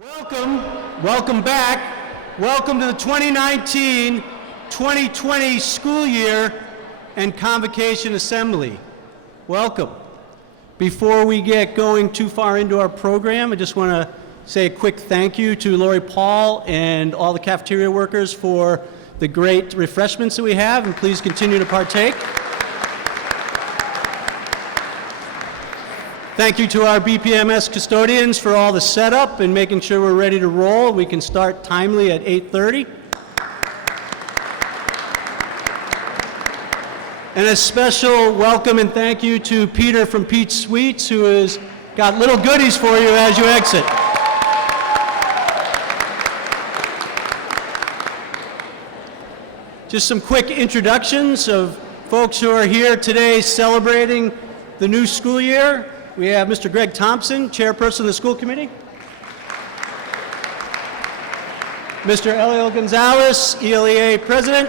Welcome back. Welcome to the 2019-2020 school year and Convocation Assembly. Welcome. Before we get going too far into our program, I just want to say a quick thank you to Lori Paul and all the cafeteria workers for the great refreshments that we have, and please continue to partake. Thank you to our BPMS custodians for all the setup and making sure we're ready to roll. We can start timely at 8:30. And a special welcome and thank you to Peter from Pete's Sweets, who has got little goodies for you as you exit. Just some quick introductions of folks who are here today celebrating the new school year. We have Mr. Greg Thompson, Chairperson of the School Committee. Mr. Elio Gonzalez, ELEA President.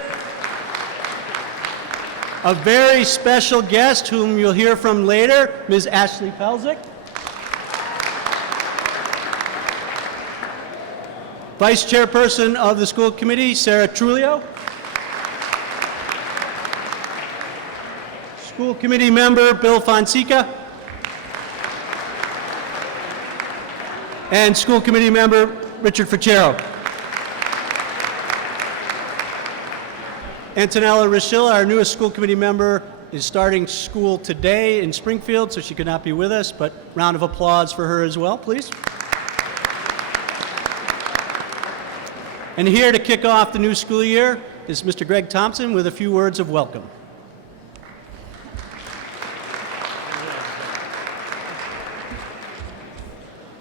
A very special guest whom you'll hear from later, Ms. Ashley Pelzik. Vice Chairperson of the School Committee, Sarah Trulio. School Committee Member, Bill Fonseca. And School Committee Member, Richard Ficero. Antonella Rashilla, our newest School Committee member, is starting school today in Springfield, so she could not be with us, but round of applause for her as well, please. And here to kick off the new school year is Mr. Greg Thompson with a few words of welcome.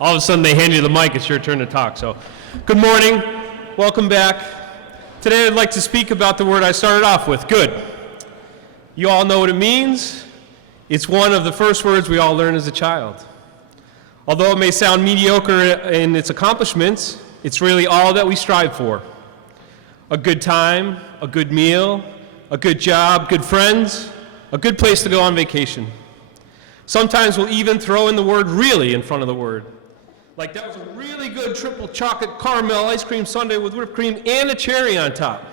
All of a sudden they hand you the mic, it's your turn to talk. So, good morning, welcome back. Today I'd like to speak about the word I started off with, good. You all know what it means. It's one of the first words we all learn as a child. Although it may sound mediocre in its accomplishments, it's really all that we strive for. A good time, a good meal, a good job, good friends, a good place to go on vacation. Sometimes we'll even throw in the word really in front of the word. Like that was a really good triple chocolate caramel ice cream sundae with whipped cream and a cherry on top.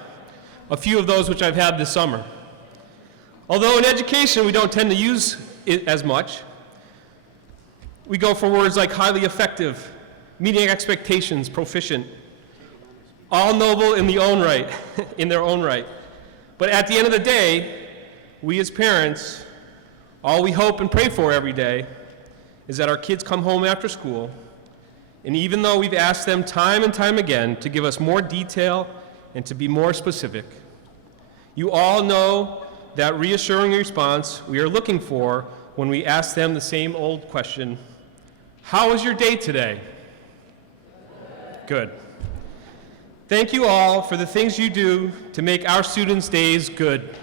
A few of those which I've had this summer. Although in education we don't tend to use it as much, we go for words like highly effective, meeting expectations, proficient, all noble in their own right, But at the end of the day, we as parents, all we hope and pray for every day is that our kids come home after school, and even though we've asked them time and time again to give us more detail and to be more specific, you all know that reassuring response we are looking for when we ask them the same old question, how was your day today? Good. Thank you all for the things you do to make our students' days good.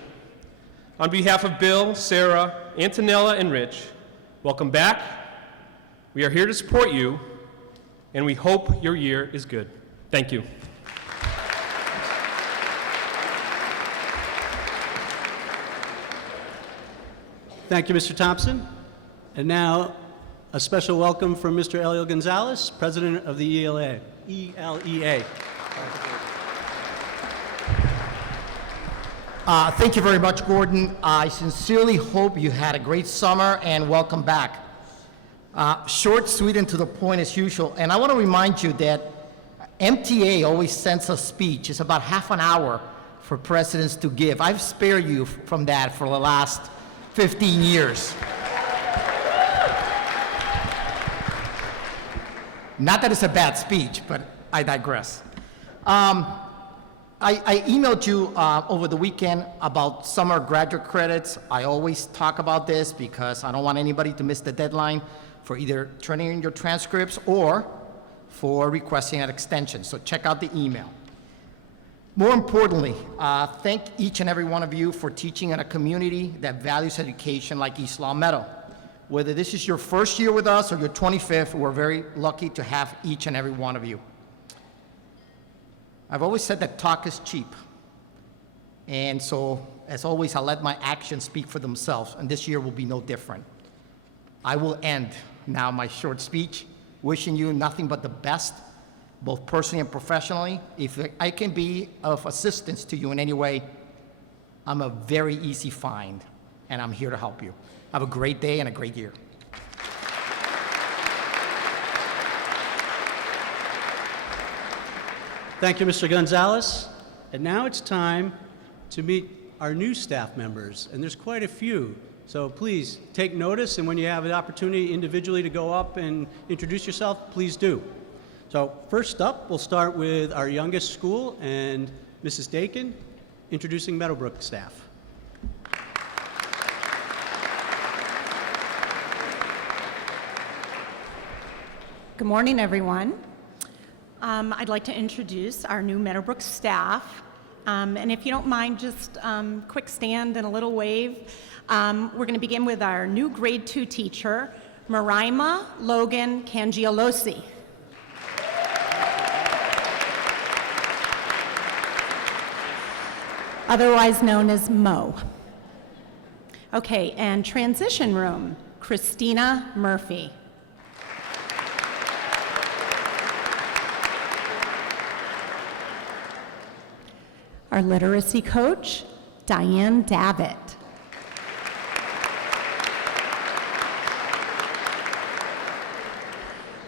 On behalf of Bill, Sarah, Antonella, and Rich, welcome back. We are here to support you, and we hope your year is good. Thank you. Thank you, Mr. Thompson. And now, a special welcome from Mr. Elio Gonzalez, President of the ELEA. Thank you very much, Gordon. I sincerely hope you had a great summer and welcome back. Short, sweet, and to the point as usual. And I want to remind you that MTA always sends a speech. It's about half an hour for presidents to give. I've spared you from that for the last 15 years. Not that it's a bad speech, but I digress. I emailed you over the weekend about summer graduate credits. I always talk about this because I don't want anybody to miss the deadline for either turning in your transcripts or for requesting an extension. So check out the email. More importantly, thank each and every one of you for teaching in a community that values education like East Long Meadow. Whether this is your first year with us or your 25th, we're very lucky to have each and every one of you. I've always said that talk is cheap. And so, as always, I'll let my actions speak for themselves, and this year will be no different. I will end now my short speech, wishing you nothing but the best both personally and professionally. If I can be of assistance to you in any way, I'm a very easy find, and I'm here to help you. Have a great day and a great year. Thank you, Mr. Gonzalez. And now it's time to meet our new staff members, and there's quite a few. So please take notice, and when you have an opportunity individually to go up and introduce yourself, please do. So first up, we'll start with our youngest school and Mrs. Dakin introducing Meadowbrook staff. Good morning, everyone. I'd like to introduce our new Meadowbrook staff. And if you don't mind, just quick stand and a little wave. We're going to begin with our new grade 2 teacher, Marima Logan Cangialosi. Otherwise known as Mo. Okay, and transition room, Christina Murphy. Our literacy coach, Diane Davitt.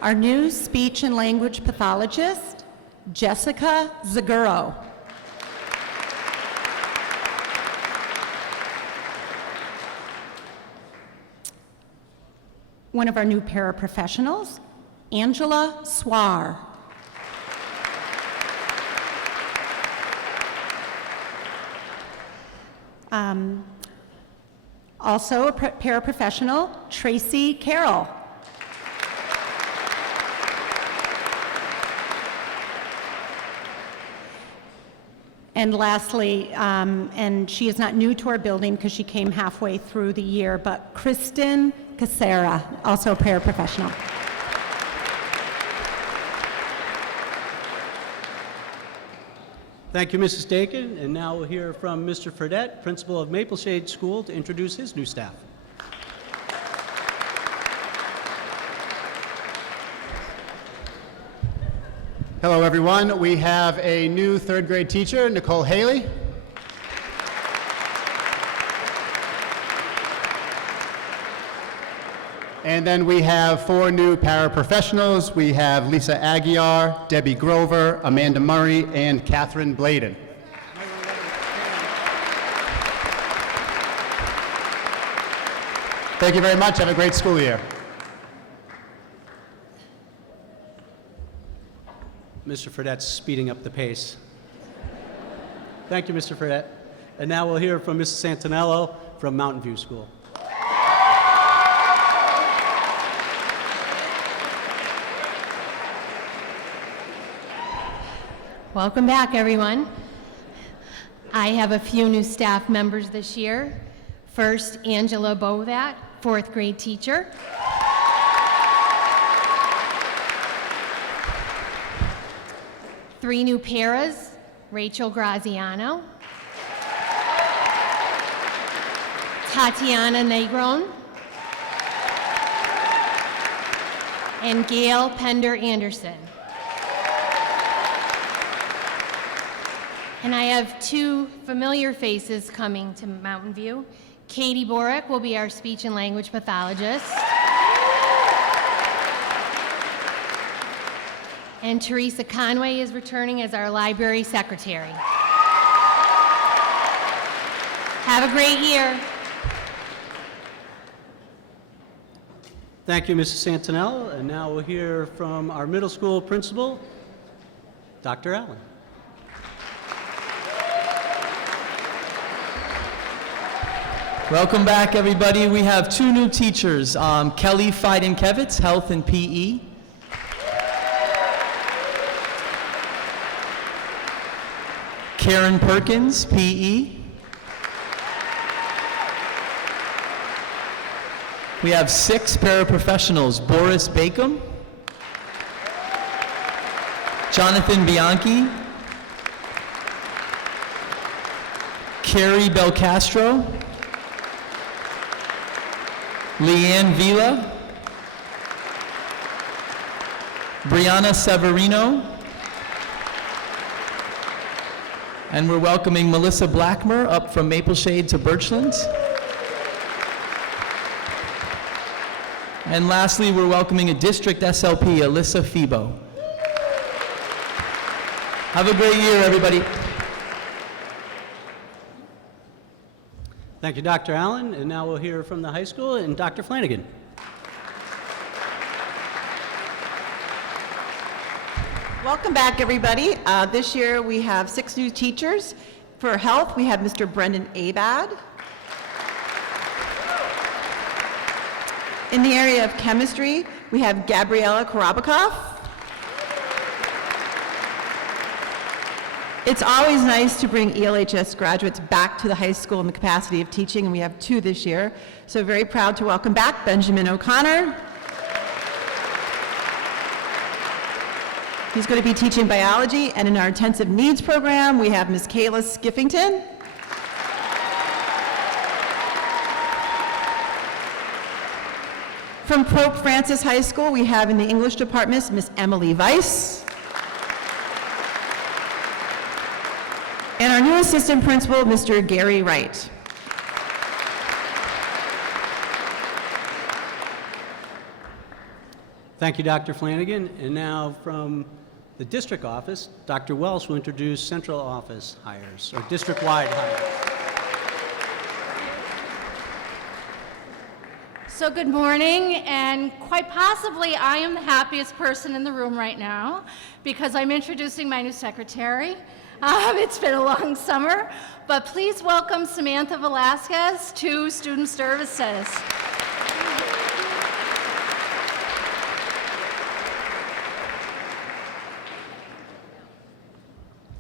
Our new speech and language pathologist, Jessica Zaguro. One of our new paraprofessionals, Angela Swar. Also a paraprofessional, Tracy Carroll. And lastly, and she is not new to our building because she came halfway through the year, but Kristen Casera, also a paraprofessional. Thank you, Mrs. Dakin. And now we'll hear from Mr. Fredette, principal of Maple Shade School, to introduce his new staff. Hello, everyone. We have a new third grade teacher, Nicole Haley. And then we have 4 new paraprofessionals. We have Lisa Aguiar, Debbie Grover, Amanda Murray, and Catherine Bladen. Thank you very much. Have a great school year. Mr. Fredette's speeding up the pace. Thank you, Mr. Fredette. And now we'll hear from Mrs. Santinello from Mountain View School. Welcome back, everyone. I have a few new staff members this year. First, Angela Bovat, 4th grade teacher. Three new paras, Rachel Graziano, Tatiana Negron, and Gail Pender Anderson. And I have 2 familiar faces coming to Mountain View. Katie Borick will be our speech and language pathologist. And Teresa Conway is returning as our library secretary. Have a great year. Thank you, Mrs. Santinello. And now we'll hear from our middle school principal, Dr. Allen. Welcome back, everybody. We have 2 new teachers, Kelly Feidenkevitz, Health and PE. Karen Perkins, PE. We have 6 paraprofessionals, Boris Bacon, Jonathan Bianchi, Carrie Belcastro, Leanne Vila, Brianna Severino, And we're welcoming Melissa Blackmer up from Mapleshade to Birchlands. And lastly, we're welcoming a district SLP, Alyssa Febo. Have a great year, everybody. Thank you, Dr. Allen. And now we'll hear from the high school and Dr. Flanagan. Welcome back, everybody. This year we have 6 new teachers. For health, we have Mr. Brendan Abad. In the area of chemistry, we have Gabriella Korobikoff. It's always nice to bring ELHS graduates back to the high school in the capacity of teaching, and we have 2 this year. So very proud to welcome back Benjamin O'Connor. He's going to be teaching biology, and in our intensive needs program, we have Ms. Kayla Skiffington. From Pope Francis High School, we have in the English department, Ms. Emily Weiss. And our new assistant principal, Mr. Gary Wright. Thank you, Dr. Flanagan. And now from the district office, Dr. Welsh will introduce central office hires, or district-wide hires. So good morning, and quite possibly I am the happiest person in the room right now because I'm introducing my new secretary. It's been a long summer, but please welcome Samantha Velasquez to Student Services.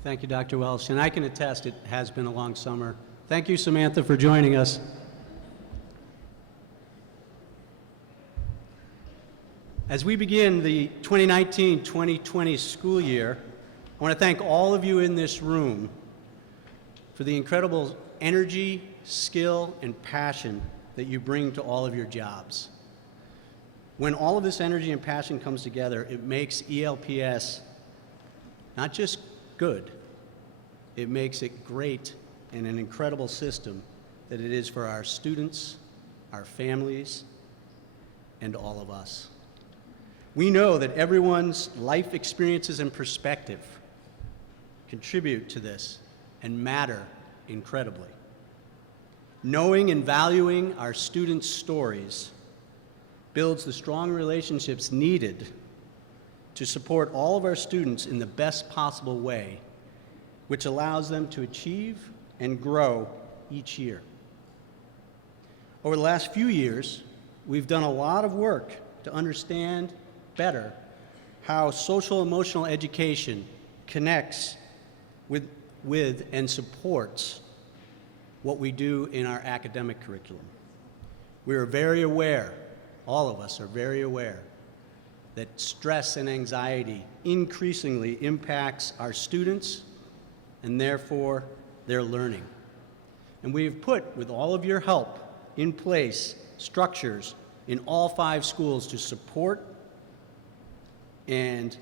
Thank you, Dr. Welsh. And I can attest it has been a long summer. Thank you, Samantha, for joining us. As we begin the 2019-2020 school year, I want to thank all of you in this room for the incredible energy, skill, and passion that you bring to all of your jobs. When all of this energy and passion comes together, it makes ELPS not just good, it makes it great and an incredible system that it is for our students, our families, and all of us. We know that everyone's life experiences and perspective contribute to this and matter incredibly. Knowing and valuing our students' stories builds the strong relationships needed to support all of our students in the best possible way, which allows them to achieve and grow each year. Over the last few years, we've done a lot of work to understand better how social emotional education connects with and supports what we do in our academic curriculum. We are very aware, all of us are very aware, that stress and anxiety increasingly impacts our students and therefore their learning. And we have put, with all of your help, in place structures in all 5 schools to support and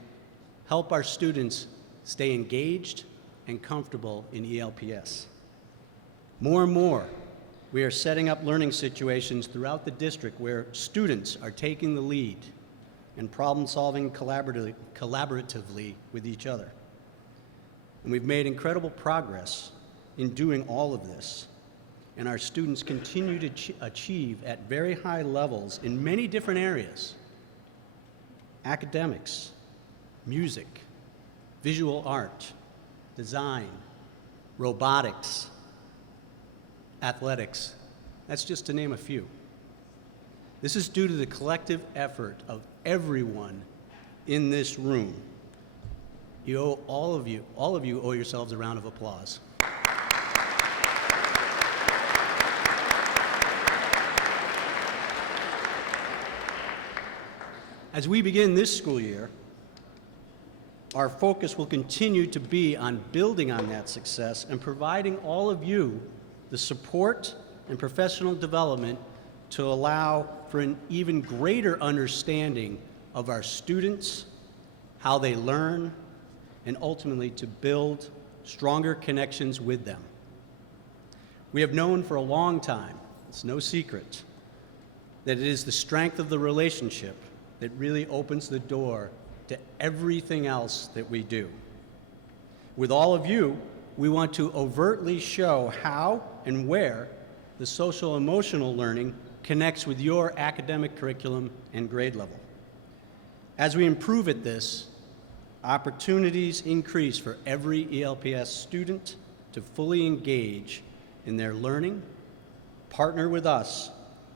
help our students stay engaged and comfortable in ELPS. More and more, we are setting up learning situations throughout the district where students are taking the lead and problem-solving collaboratively with each other. And we've made incredible progress in doing all of this. And our students continue to achieve at very high levels in many different areas: academics, music, visual art, design, robotics, athletics. That's just to name a few. This is due to the collective effort of everyone in this room. You owe, all of you owe yourselves a round of applause. As we begin this school year, our focus will continue to be on building on that success and providing all of you the support and professional development to allow for an even greater understanding of our students, how they learn, and ultimately to build stronger connections with them. We have known for a long time, it's no secret, that it is the strength of the relationship that really opens the door to everything else that we do. With all of you, we want to overtly show how and where the social emotional learning connects with your academic curriculum and grade level. As we improve at this, opportunities increase for every ELPS student to fully engage in their learning, partner with us,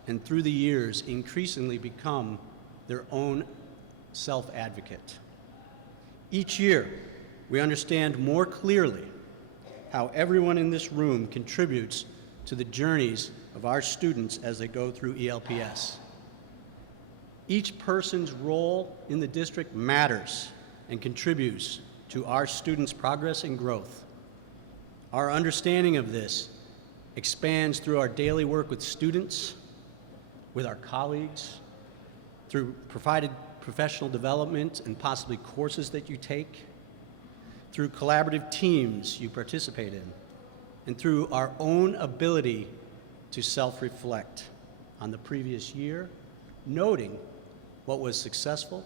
and through the years increasingly become their own self-advocate. Each year, we understand more clearly how everyone in this room contributes to the journeys of our students as they go through ELPS. Each person's role in the district matters and contributes to our students' progress and growth. Our understanding of this expands through our daily work with students, with our colleagues, through provided professional development and possibly courses that you take, through collaborative teams you participate in, and through our own ability to self-reflect on the previous year, noting what was successful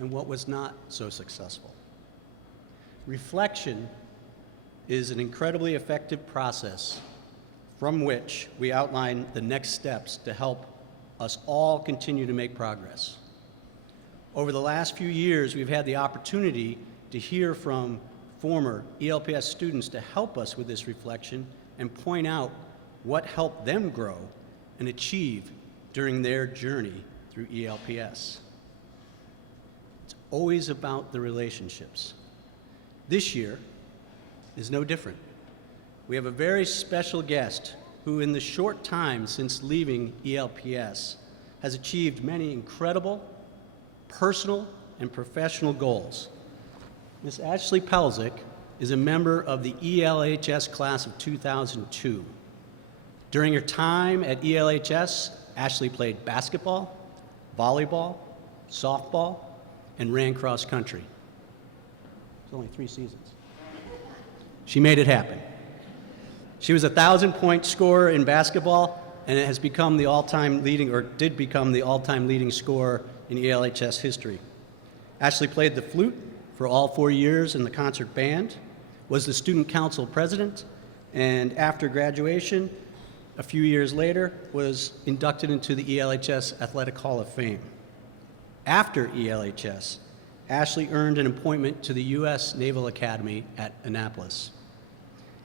and what was not so successful. Reflection is an incredibly effective process from which we outline the next steps to help us all continue to make progress. Over the last few years, we've had the opportunity to hear from former ELPS students to help us with this reflection and point out what helped them grow and achieve during their journey through ELPS. It's always about the relationships. This year is no different. We have a very special guest who, in the short time since leaving ELPS, has achieved many incredible personal and professional goals. Ms. Ashley Pelzik is a member of the ELHS class of 2002. During her time at ELHS, Ashley played basketball, volleyball, softball, and ran cross country. It was only 3 seasons. She made it happen. She was a 1,000-point scorer in basketball, and it has become the all-time leading, or did become the all-time leading scorer in ELHS history. Ashley played the flute for all 4 years in the concert band, was the student council president, and after graduation, a few years later, was inducted into the ELHS Athletic Hall of Fame. After ELHS, Ashley earned an appointment to the U.S. Naval Academy at Annapolis.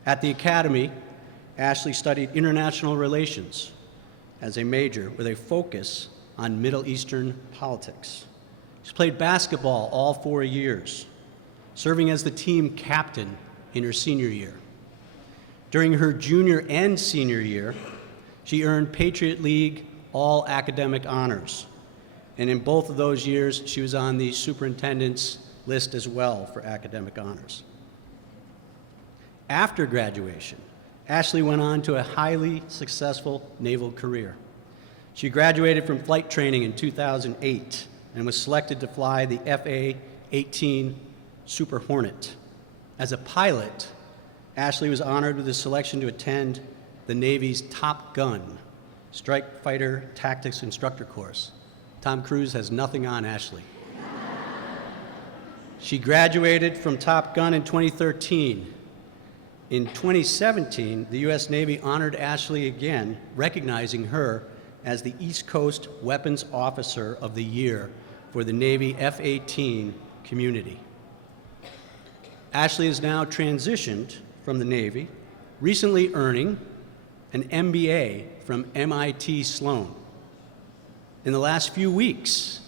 At the Academy, Ashley studied international relations as a major with a focus on Middle Eastern politics. She played basketball all 4 years, serving as the team captain in her senior year. During her junior and senior year, she earned Patriot League all-academic honors. And in both of those years, she was on the superintendent's list as well for academic honors. After graduation, Ashley went on to a highly successful naval career. She graduated from flight training in 2008 and was selected to fly the FA-18 Super Hornet. As a pilot, Ashley was honored with a selection to attend the Navy's Top Gun Strike Fighter Tactics Instructor course. Tom Cruise has nothing on Ashley. She graduated from Top Gun in 2013. In 2017, the U.S. Navy honored Ashley again, recognizing her as the East Coast Weapons Officer of the Year for the Navy F-18 community. Ashley has now transitioned from the Navy, recently earning an MBA from MIT Sloan. In the last few weeks,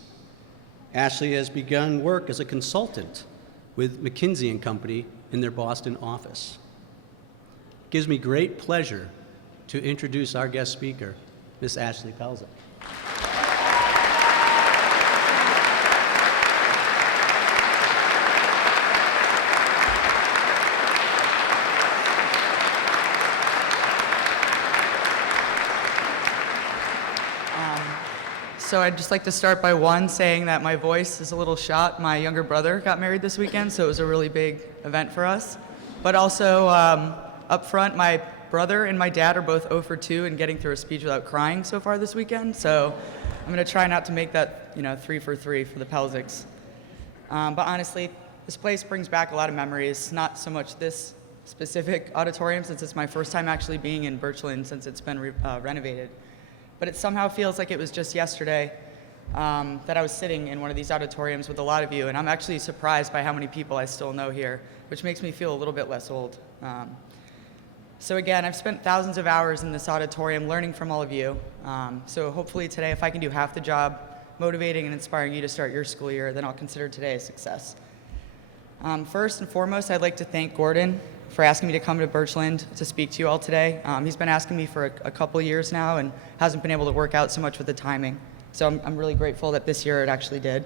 Ashley has begun work as a consultant with McKinsey & Company in their Boston office. It gives me great pleasure to introduce our guest speaker, Ms. Ashley Pelzik. So I'd just like to start by saying that my voice is a little shot. My younger brother got married this weekend, so it was a really big event for us. But also, up front, my brother and my dad are both 0 for 2 in getting through a speech without crying so far this weekend. So I'm going to try not to make that, 3 for 3 for the Pelzics. But honestly, this place brings back a lot of memories, not so much this specific auditorium, since it's my first time actually being in Birchland since it's been renovated. But it somehow feels like it was just yesterday that I was sitting in one of these auditoriums with a lot of you, and I'm actually surprised by how many people I still know here, which makes me feel a little bit less old. So again, I've spent thousands of hours in this auditorium learning from all of you. So hopefully today, if I can do half the job motivating and inspiring you to start your school year, then I'll consider today a success. First and foremost, I'd like to thank Gordon for asking me to come to Birchland to speak to you all today. He's been asking me for a couple years now and hasn't been able to work out so much with the timing. So I'm really grateful that this year it actually did.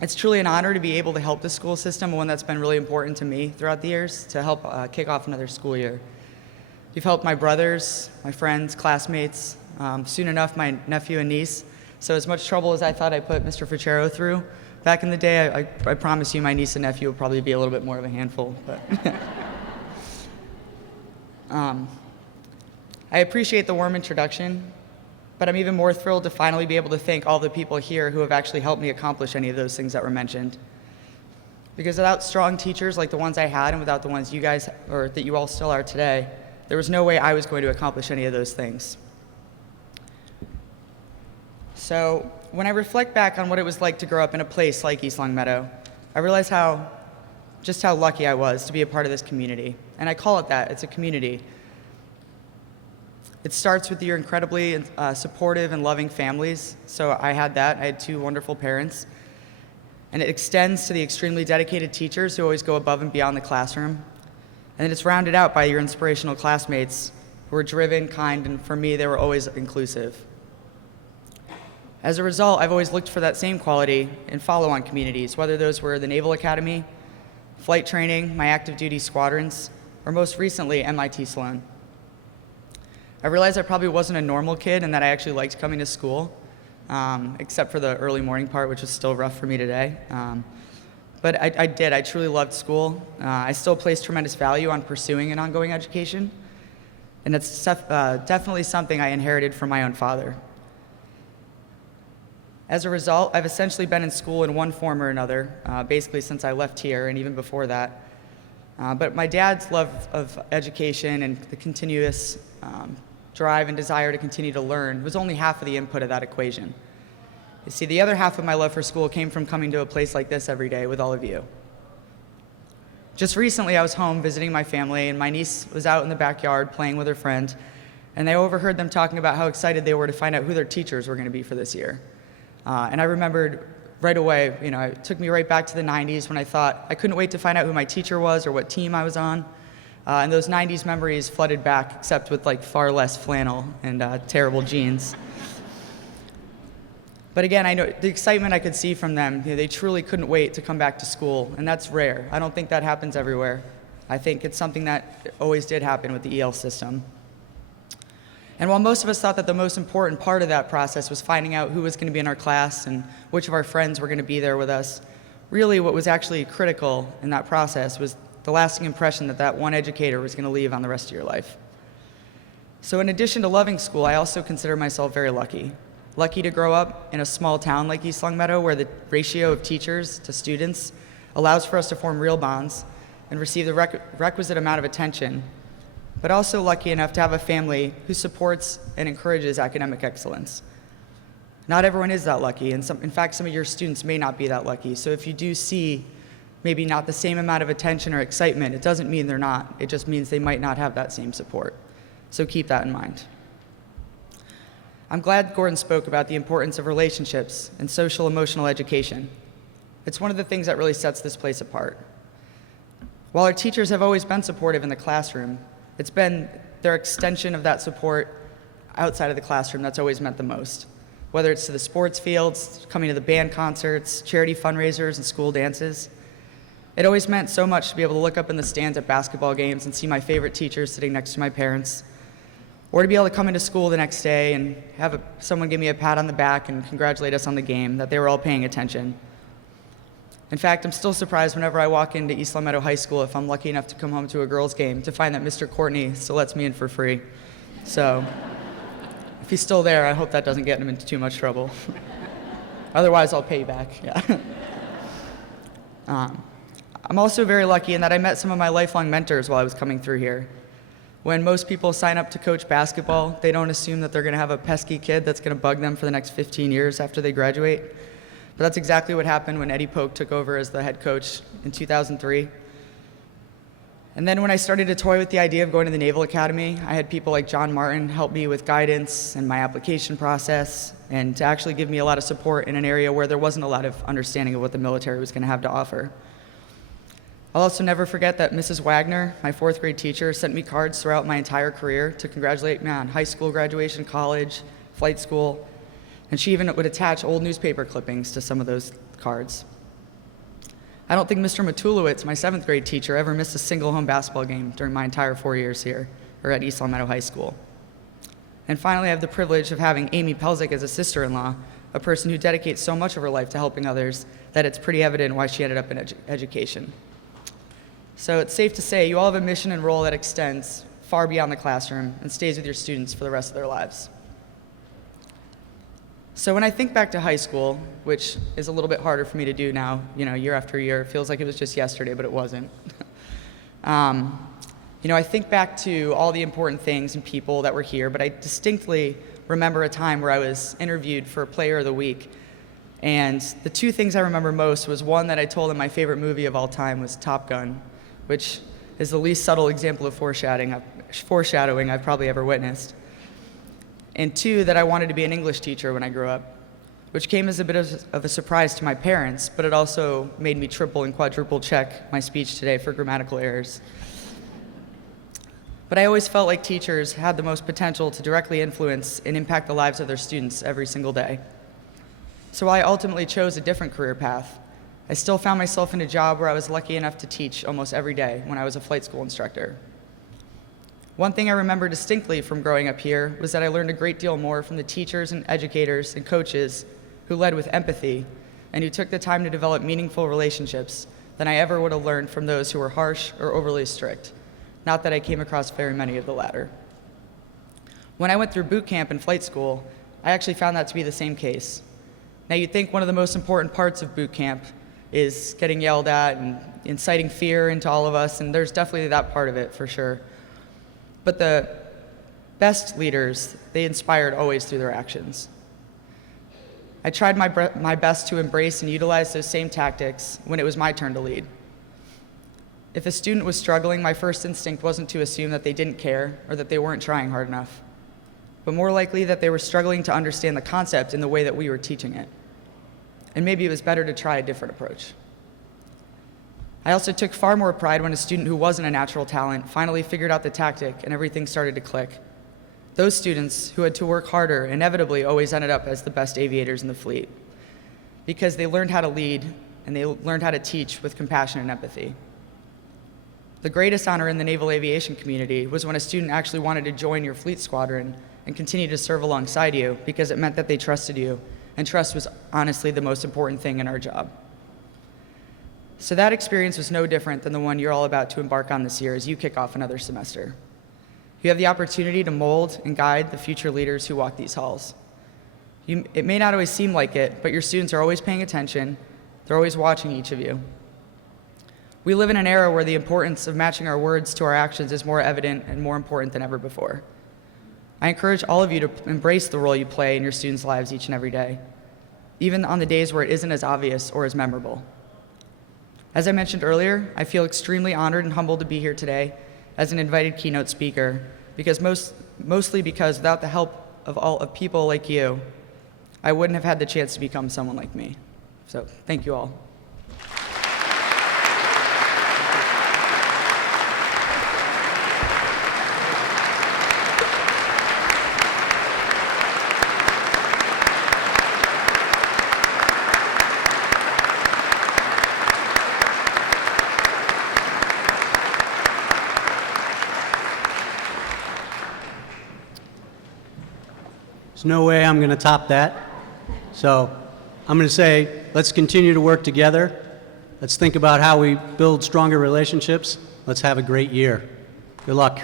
It's truly an honor to be able to help the school system, one that's been really important to me throughout the years, to help kick off another school year. You've helped my brothers, my friends, classmates, soon enough my nephew and niece. So as much trouble as I thought I put Mr. Ficero through back in the day, I promise you my niece and nephew will probably be a little bit more of a handful. But I appreciate the warm introduction, but I'm even more thrilled to finally be able to thank all the people here who have actually helped me accomplish any of those things that were mentioned. Because without strong teachers like the ones I had and without the ones you guys, or that you all still are today, there was no way I was going to accomplish any of those things. So when I reflect back on what it was like to grow up in a place like East Longmeadow, I realize just how lucky I was to be a part of this community. And I call it that, it's a community. It starts with your incredibly supportive and loving families. So I had that. I had 2 wonderful parents. And it extends to the extremely dedicated teachers who always go above and beyond the classroom. And then it's rounded out by your inspirational classmates who are driven, kind, and for me, they were always inclusive. As a result, I've always looked for that same quality in follow-on communities, whether those were the Naval Academy, flight training, my active duty squadrons, or most recently, MIT Sloan. I realized I probably wasn't a normal kid and that I actually liked coming to school, except for the early morning part, which was still rough for me today. But I did. I truly loved school. I still place tremendous value on pursuing an ongoing education, and it's definitely something I inherited from my own father. As a result, I've essentially been in school in one form or another, basically since I left here and even before that. But my dad's love of education and the continuous drive and desire to continue to learn was only half of the input of that equation. You see, the other half of my love for school came from coming to a place like this every day with all of you. Just recently, I was home visiting my family, and my niece was out in the backyard playing with her friend, and I overheard them talking about how excited they were to find out who their teachers were going to be for this year. And I remembered right away, it took me right back to the 90s when I thought I couldn't wait to find out who my teacher was or what team I was on. And those 90s memories flooded back, except with far less flannel and terrible jeans. But again, I know the excitement I could see from them, they truly couldn't wait to come back to school, and that's rare. I don't think that happens everywhere. I think it's something that always did happen with the EL system. And while most of us thought that the most important part of that process was finding out who was going to be in our class and which of our friends were going to be there with us, really what was actually critical in that process was the lasting impression that one educator was going to leave on the rest of your life. So in addition to loving school, I also consider myself very lucky. Lucky to grow up in a small town like East Longmeadow, where the ratio of teachers to students allows for us to form real bonds and receive the requisite amount of attention, but also lucky enough to have a family who supports and encourages academic excellence. Not everyone is that lucky, and in fact, some of your students may not be that lucky. So if you do see maybe not the same amount of attention or excitement, it doesn't mean they're not. It just means they might not have that same support. So keep that in mind. I'm glad Gordon spoke about the importance of relationships and social emotional education. It's one of the things that really sets this place apart. While our teachers have always been supportive in the classroom, it's been their extension of that support outside of the classroom that's always meant the most. Whether it's to the sports fields, coming to the band concerts, charity fundraisers, and school dances. It always meant so much to be able to look up in the stands at basketball games and see my favorite teachers sitting next to my parents. or to be able to come into school the next day and have someone give me a pat on the back and congratulate us on the game, that they were all paying attention. In fact, I'm still surprised whenever I walk into East Long Meadow High School, if I'm lucky enough to come home to a girls' game, to find that Mr. Courtney still lets me in for free. So if he's still there, I hope that doesn't get him into too much trouble. Otherwise, I'll pay you back. Yeah. I'm also very lucky in that I met some of my lifelong mentors while I was coming through here. When most people sign up to coach basketball, they don't assume that they're going to have a pesky kid that's going to bug them for the next 15 years after they graduate. But that's exactly what happened when Eddie Polk took over as the head coach in 2003. And then when I started to toy with the idea of going to the Naval Academy, I had people like John Martin help me with guidance and my application process, and to actually give me a lot of support in an area where there wasn't a lot of understanding of what the military was going to have to offer. I'll also never forget that Mrs. Wagner, my 4th grade teacher, sent me cards throughout my entire career to congratulate me on high school graduation, college, flight school, and she even would attach old newspaper clippings to some of those cards. I don't think Mr. Matulowicz, my 7th grade teacher, ever missed a single home basketball game during my entire 4 years here, or at East Long Meadow High School. And finally, I have the privilege of having Amy Pelzik as a sister-in-law, a person who dedicates so much of her life to helping others that it's pretty evident why she ended up in education. So it's safe to say you all have a mission and role that extends far beyond the classroom and stays with your students for the rest of their lives. So when I think back to high school, which is a little bit harder for me to do now, year after year, it feels like it was just yesterday, but it wasn't. I think back to all the important things and people that were here, but I distinctly remember a time where I was interviewed for Player of the Week. And the 2 things I remember most was one that I told them my favorite movie of all time was Top Gun, which is the least subtle example of foreshadowing I've probably ever witnessed. And 2, that I wanted to be an English teacher when I grew up, which came as a bit of a surprise to my parents, but it also made me triple and quadruple check my speech today for grammatical errors. But I always felt like teachers had the most potential to directly influence and impact the lives of their students every single day. So while I ultimately chose a different career path, I still found myself in a job where I was lucky enough to teach almost every day when I was a flight school instructor. One thing I remember distinctly from growing up here was that I learned a great deal more from the teachers and educators and coaches who led with empathy and who took the time to develop meaningful relationships than I ever would have learned from those who were harsh or overly strict. Not that I came across very many of the latter. When I went through boot camp and flight school, I actually found that to be the same case. Now, you'd think one of the most important parts of boot camp is getting yelled at and inciting fear into all of us, and there's definitely that part of it for sure. But the best leaders, they inspired always through their actions. I tried my best to embrace and utilize those same tactics when it was my turn to lead. If a student was struggling, my first instinct wasn't to assume that they didn't care or that they weren't trying hard enough, but more likely that they were struggling to understand the concept in the way that we were teaching it. And maybe it was better to try a different approach. I also took far more pride when a student who wasn't a natural talent finally figured out the tactic and everything started to click. Those students who had to work harder inevitably always ended up as the best aviators in the fleet because they learned how to lead and they learned how to teach with compassion and empathy. The greatest honor in the naval aviation community was when a student actually wanted to join your fleet squadron and continue to serve alongside you because it meant that they trusted you, and trust was honestly the most important thing in our job. So that experience was no different than the one you're all about to embark on this year as you kick off another semester. You have the opportunity to mold and guide the future leaders who walk these halls. It may not always seem like it, but your students are always paying attention. They're always watching each of you. We live in an era where the importance of matching our words to our actions is more evident and more important than ever before. I encourage all of you to embrace the role you play in your students' lives each and every day, even on the days where it isn't as obvious or as memorable. As I mentioned earlier, I feel extremely honored and humbled to be here today as an invited keynote speaker, mostly because without the help of people like you, I wouldn't have had the chance to become someone like me. So thank you all. There's no way I'm going to top that. So I'm going to say, let's continue to work together. Let's think about how we build stronger relationships. Let's have a great year. Good luck.